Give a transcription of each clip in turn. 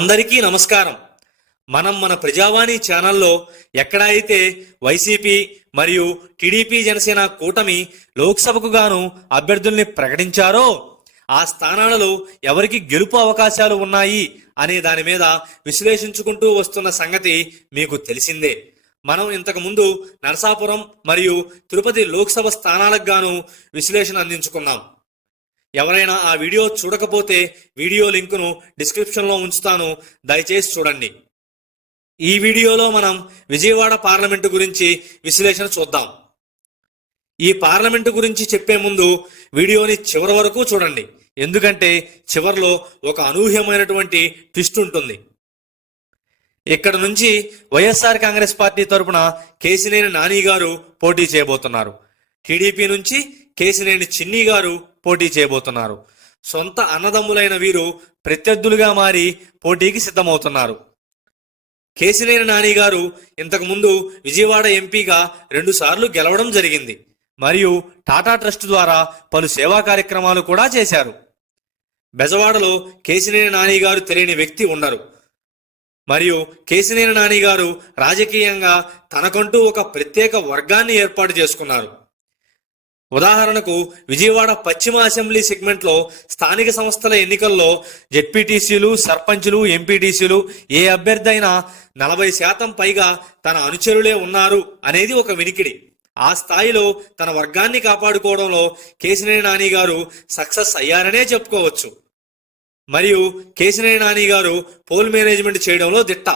అందరికీ నమస్కారం. మన ప్రజావాణి ఛానల్లో ఎక్కడైతే వైసీపీ మరియు టీడీపీ జనసేన కూటమి లోక్సభకు గాను అభ్యర్థుల్ని ప్రకటించారో ఆ స్థానాలలో ఎవరికి గెలుపు అవకాశాలు ఉన్నాయి అనే దాని మీద విశ్లేషించుకుంటూ వస్తున్న సంగతి మీకు తెలిసిందే. మనం ఇంతకు ముందు నరసాపురం మరియు తిరుపతి లోక్సభ స్థానాలకు గాను విశ్లేషణ అందించుకున్నాం. ఎవరైనా ఆ వీడియో చూడకపోతే వీడియో లింకును డిస్క్రిప్షన్లో ఉంచుతాను, దయచేసి చూడండి. ఈ వీడియోలో మనం విజయవాడ పార్లమెంటు గురించి విశ్లేషణ చూద్దాం. ఈ పార్లమెంటు గురించి చెప్పే ముందు వీడియోని చివరి వరకు చూడండి, ఎందుకంటే చివరిలో ఒక అనూహ్యమైనటువంటి ట్విస్ట్ ఉంటుంది. ఇక్కడ నుంచి వైఎస్ఆర్ కాంగ్రెస్ పార్టీ తరపున కేశినేని నాని గారు పోటీ చేయబోతున్నారు. టీడీపీ నుంచి కేశినేని చిన్ని గారు పోటీ చేయబోతున్నారు. సొంత అన్నదమ్ములైన వీరు ప్రత్యర్థులుగా మారి పోటీకి సిద్ధమవుతున్నారు. కేశినేని నాని గారు ఇంతకుముందు విజయవాడ ఎంపీగా 2 సార్లు గెలవడం జరిగింది మరియు టాటా ట్రస్ట్ ద్వారా పలు సేవా కార్యక్రమాలు కూడా చేశారు. బెజవాడలో కేశినేని నాని గారు తెలియని వ్యక్తి ఉండరు. మరియు కేశినేని నాని గారు రాజకీయంగా తనకంటూ ఒక ప్రత్యేక వర్గాన్ని ఏర్పాటు చేసుకున్నారు. ఉదాహరణకు విజయవాడ పశ్చిమ అసెంబ్లీ సెగ్మెంట్లో స్థానిక సంస్థల ఎన్నికల్లో జెడ్పీటీసీలు, సర్పంచులు, ఎంపీటీసీలు ఏ అభ్యర్థి అయినా 40% పైగా తన అనుచరులే ఉన్నారు అనేది ఒక వినికిడి. ఆ స్థాయిలో తన వర్గాన్ని కాపాడుకోవడంలో కేశినేని నాని గారు సక్సెస్ అయ్యారనే చెప్పుకోవచ్చు. మరియు కేశినేని నాని గారు పోల్ మేనేజ్మెంట్ చేయడంలో దిట్ట.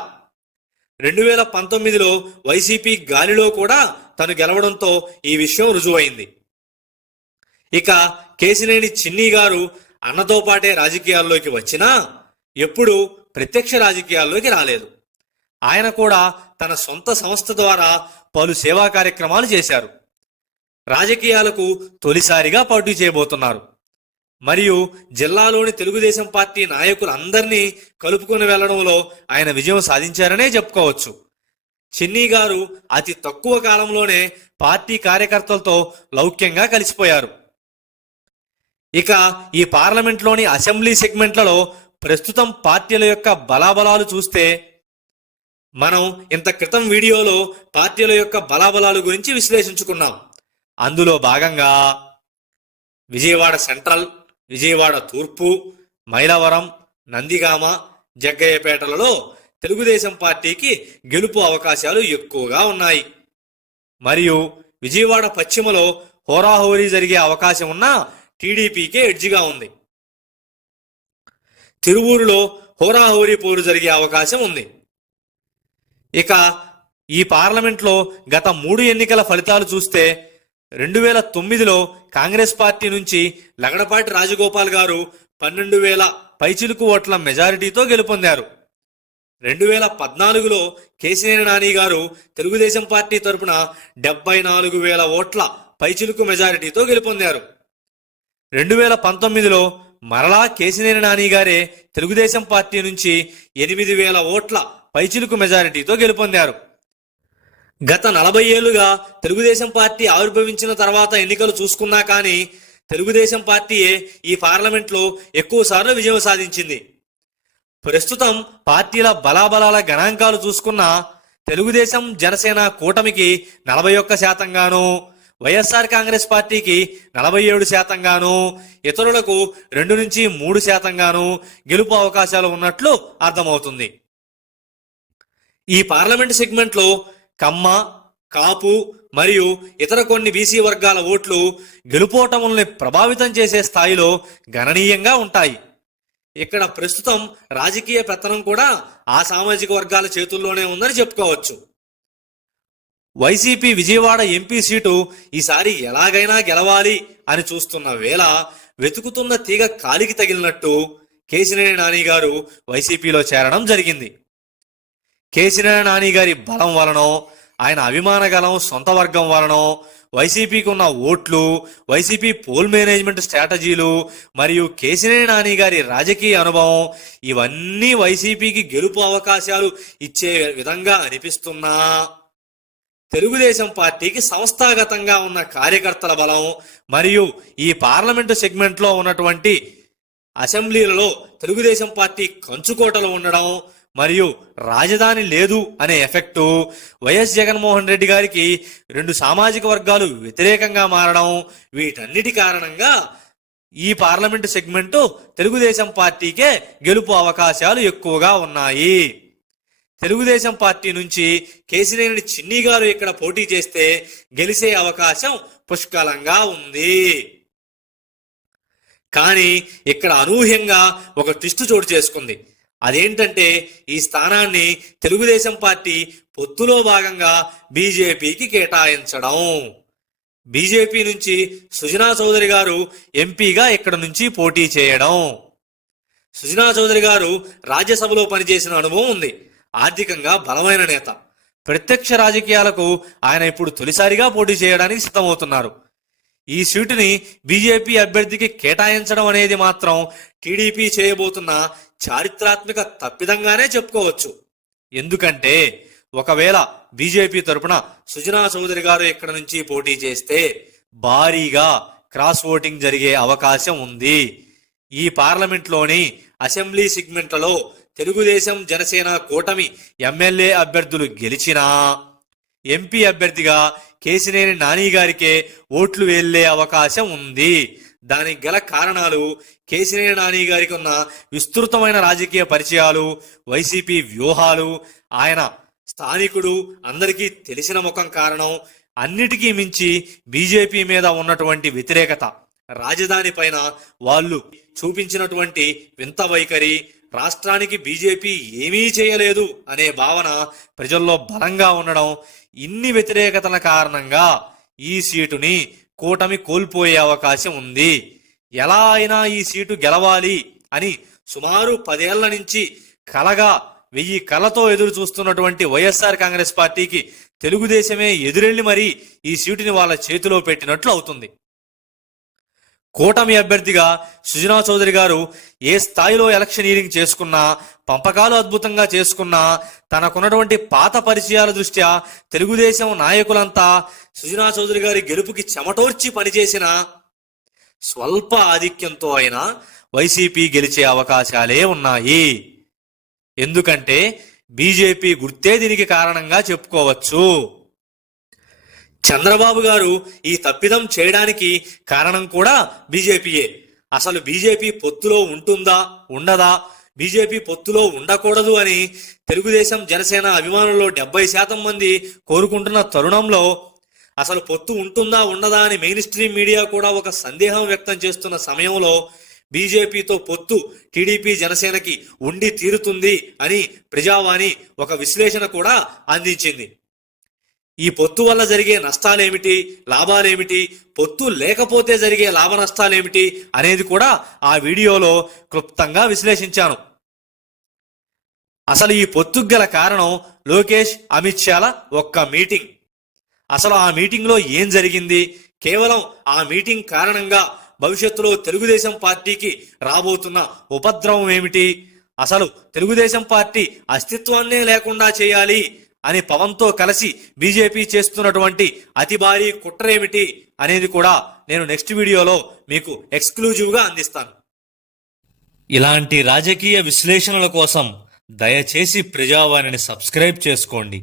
2019లో వైసీపీ గాలిలో కూడా తను గెలవడంతో ఈ విషయం రుజువైంది. ఇక కేశినేని చిన్ని గారు అన్నతో పాటే రాజకీయాల్లోకి వచ్చినా ఎప్పుడూ ప్రత్యక్ష రాజకీయాల్లోకి రాలేదు. ఆయన కూడా తన సొంత సంస్థ ద్వారా పలు సేవా కార్యక్రమాలు చేశారు. రాజకీయాలకు తొలిసారిగా పోటీ చేయబోతున్నారు. మరియు జిల్లాలోని తెలుగుదేశం పార్టీ నాయకులందరినీ కలుపుకొని వెళ్లడంలో ఆయన విజయం సాధించారనే చెప్పుకోవచ్చు. చిన్ని గారు అతి తక్కువ కాలంలోనే పార్టీ కార్యకర్తలతో లౌక్యంగా కలిసిపోయారు. ఇక ఈ పార్లమెంట్లోని అసెంబ్లీ సెగ్మెంట్లలో ప్రస్తుతం పార్టీల యొక్క బలాబలాలు చూస్తే మనం ఇంత క్రితం వీడియోలో పార్టీల యొక్క బలాబలాలు గురించి విశ్లేషించుకున్నాం. అందులో భాగంగా విజయవాడ సెంట్రల్, విజయవాడ తూర్పు, మైలవరం, నందిగామ, జగ్గయ్యపేటలలో తెలుగుదేశం పార్టీకి గెలుపు అవకాశాలు ఎక్కువగా ఉన్నాయి. మరియు విజయవాడ పశ్చిమలో హోరాహోరీ జరిగే అవకాశం ఉన్న టీడీపీకే ఎడ్జిగా ఉంది. తిరువూరులో హోరాహోరీ పోరు జరిగే అవకాశం ఉంది. ఇక ఈ పార్లమెంట్లో గత 3 ఎన్నికల ఫలితాలు చూస్తే 2009లో కాంగ్రెస్ పార్టీ నుంచి లగడపాటి రాజగోపాల్ గారు 12,000 పైచిలుకు ఓట్ల మెజారిటీతో గెలుపొందారు. 2014లో కేశినేని నాని గారు తెలుగుదేశం పార్టీ తరపున 74,000 ఓట్ల పైచిలుకు మెజారిటీతో గెలుపొందారు. 2019లో మరలా కేశినేని నాని గారే తెలుగుదేశం పార్టీ నుంచి 8,000 ఓట్ల పైచిలుకు మెజారిటీతో గెలుపొందారు. గత 40 ఏళ్లుగా తెలుగుదేశం పార్టీ ఆవిర్భవించిన తర్వాత ఎన్నికలు చూసుకున్నా కానీ తెలుగుదేశం పార్టీయే ఈ పార్లమెంట్లో ఎక్కువ సార్లు విజయం సాధించింది. ప్రస్తుతం పార్టీల బలాబలాల గణాంకాలు చూసుకున్నా తెలుగుదేశం జనసేన కూటమికి 41% గాను, వైఎస్ఆర్ కాంగ్రెస్ పార్టీకి 47% గాను, ఇతరులకు 2 నుంచి 3% గాను గెలుపు అవకాశాలు ఉన్నట్లు అర్థమవుతుంది. ఈ పార్లమెంట్ సెగ్మెంట్లో కమ్మ, కాపు మరియు ఇతర కొన్ని బీసీ వర్గాల ఓట్లు గెలుపోటముల్ని ప్రభావితం చేసే స్థాయిలో గణనీయంగా ఉంటాయి. ఇక్కడ ప్రస్తుతం రాజకీయ పెత్తనం కూడా ఆ సామాజిక వర్గాల చేతుల్లోనే ఉందని చెప్పుకోవచ్చు. వైసీపీ విజయవాడ ఎంపీ సీటు ఈసారి ఎలాగైనా గెలవాలి అని చూస్తున్న వేళ వెతుకుతున్న తీగ కాలికి తగిలినట్టు కేశినేని నాని గారు వైసీపీలో చేరడం జరిగింది. కేశినేని నాని గారి బలం వలనో, ఆయన అభిమాన గలం సొంత వర్గం వలనో, వైసీపీకి ఉన్న ఓట్లు, వైసీపీ పోల్ మేనేజ్మెంట్ స్ట్రాటజీలు మరియు కేశినేని నాని గారి రాజకీయ అనుభవం ఇవన్నీ వైసీపీకి గెలుపు అవకాశాలు ఇచ్చే విధంగా అనిపిస్తున్నా తెలుగుదేశం పార్టీకి సంస్థాగతంగా ఉన్న కార్యకర్తల బలం మరియు ఈ పార్లమెంటు సెగ్మెంట్లో ఉన్నటువంటి అసెంబ్లీలలో తెలుగుదేశం పార్టీ కంచుకోటలు ఉండడం మరియు రాజధాని లేదు అనే ఎఫెక్టు, వైఎస్ జగన్మోహన్ రెడ్డి గారికి 2 సామాజిక వర్గాలు వ్యతిరేకంగా మారడం, వీటన్నిటి కారణంగా ఈ పార్లమెంటు సెగ్మెంటు తెలుగుదేశం పార్టీకే గెలుపు అవకాశాలు ఎక్కువగా ఉన్నాయి. తెలుగుదేశం పార్టీ నుంచి కేశినేని చిన్ని గారు ఇక్కడ పోటీ చేస్తే గెలిచే అవకాశం పుష్కలంగా ఉంది. కానీ ఇక్కడ అనూహ్యంగా ఒక ట్విస్ట్ చోటు చేసుకుంది. అదేంటంటే ఈ స్థానాన్ని తెలుగుదేశం పార్టీ పొత్తులో భాగంగా బీజేపీకి కేటాయించడం. బీజేపీ నుంచి సుజనా చౌదరి గారు ఎంపీగా ఇక్కడ నుంచి పోటీ చేయడం. సుజనా చౌదరి గారు రాజ్యసభలో పనిచేసిన అనుభవం ఉంది. ఆర్థికంగా బలమైన నేత. ప్రత్యక్ష రాజకీయాలకు ఆయన ఇప్పుడు తొలిసారిగా పోటీ చేయడానికి సిద్ధమవుతున్నారు. ఈ సీటుని బీజేపీ అభ్యర్థికి కేటాయించడం అనేది మాత్రం టీడీపీ చేయబోతున్న చారిత్రాత్మక తప్పిదంగానే చెప్పుకోవచ్చు. ఎందుకంటే ఒకవేళ బీజేపీ తరపున సుజనా చౌదరి గారు ఇక్కడ నుంచి పోటీ చేస్తే భారీగా క్రాస్ ఓటింగ్ జరిగే అవకాశం ఉంది. ఈ పార్లమెంట్లోని అసెంబ్లీ సెగ్మెంట్లలో తెలుగుదేశం జనసేన కూటమి ఎమ్మెల్యే అభ్యర్థులు గెలిచినా ఎంపీ అభ్యర్థిగా కేశినేని నాని గారికే ఓట్లు వెళ్లే అవకాశం ఉంది. దానికి గల కారణాలు కేశినేని నాని గారికి ఉన్న విస్తృతమైన రాజకీయ పరిచయాలు, వైసీపీ వ్యూహాలు, ఆయన స్థానికుడు, అందరికీ తెలిసిన ముఖం కారణం, అన్నిటికీ మించి బీజేపీ మీద ఉన్నటువంటి వ్యతిరేకత, రాజధాని పైన వాళ్ళు చూపించినటువంటి వింత వైఖరి, రాష్ట్రానికి బీజేపీ ఏమీ చేయలేదు అనే భావన ప్రజల్లో బలంగా ఉండడం, ఇన్ని వ్యతిరేకతల కారణంగా ఈ సీటుని కూటమి కోల్పోయే అవకాశం ఉంది. ఎలా అయినా ఈ సీటు గెలవాలి అని సుమారు 10 ఏళ్ల నుంచి కలగా 1000 కళ్ళతో ఎదురు చూస్తున్నటువంటి వైఎస్ఆర్ కాంగ్రెస్ పార్టీకి తెలుగుదేశమే ఎదురెళ్లి మరీ ఈ సీటుని వాళ్ళ చేతిలో పెట్టినట్లు అవుతుంది. కూటమి అభ్యర్థిగా సుజనా చౌదరి గారు ఏ స్థాయిలో ఎలక్షనీరింగ్ చేసుకున్నా, పంపకాలు అద్భుతంగా చేసుకున్నా, తనకున్నటువంటి పాత పరిచయాల దృష్ట్యా తెలుగుదేశం నాయకులంతా సుజనా చౌదరి గారి గెలుపుకి చెమటోర్చి పనిచేసిన స్వల్ప ఆధిక్యంతో అయినా వైసీపీ గెలిచే అవకాశాలే ఉన్నాయి. ఎందుకంటే బీజేపీ గుర్తే దీనికి కారణంగా చెప్పుకోవచ్చు. చంద్రబాబు గారు ఈ తప్పిదం చేయడానికి కారణం కూడా బీజేపీయే. అసలు బీజేపీ పొత్తులో ఉంటుందా ఉండదా, బీజేపీ పొత్తులో ఉండకూడదు అని తెలుగుదేశం జనసేన అభిమానుల్లో 70% మంది కోరుకుంటున్న తరుణంలో అసలు పొత్తు ఉంటుందా ఉండదా అని మెయిన్ స్ట్రీమ్ మీడియా కూడా ఒక సందేహం వ్యక్తం చేస్తున్న సమయంలో బీజేపీతో పొత్తు టీడీపీ జనసేనకి ఉండి తీరుతుంది అని ప్రజావాణి ఒక విశ్లేషణ కూడా అందించింది. ఈ పొత్తు వల్ల జరిగే నష్టాలేమిటి, లాభాలేమిటి, పొత్తు లేకపోతే జరిగే లాభ నష్టాలేమిటి అనేది కూడా ఆ వీడియోలో క్లుప్తంగా విశ్లేషించాను. అసలు ఈ పొత్తుకు గల కారణం లోకేష్, అమిత్ షాల ఒక్క మీటింగ్. అసలు ఆ మీటింగ్లో ఏం జరిగింది, కేవలం ఆ మీటింగ్ కారణంగా భవిష్యత్తులో తెలుగుదేశం పార్టీకి రాబోతున్న ఉపద్రవం ఏమిటి, అసలు తెలుగుదేశం పార్టీ అస్తిత్వాన్నే లేకుండా చేయాలి అని పవన్తో కలిసి బీజేపీ చేస్తున్నటువంటి అతి భారీ కుట్ర ఏమిటి అనేది కూడా నేను నెక్స్ట్ వీడియోలో మీకు ఎక్స్క్లూజివ్గా అందిస్తాను. ఇలాంటి రాజకీయ విశ్లేషణల కోసం దయచేసి ప్రజావాణిని సబ్స్క్రైబ్ చేసుకోండి.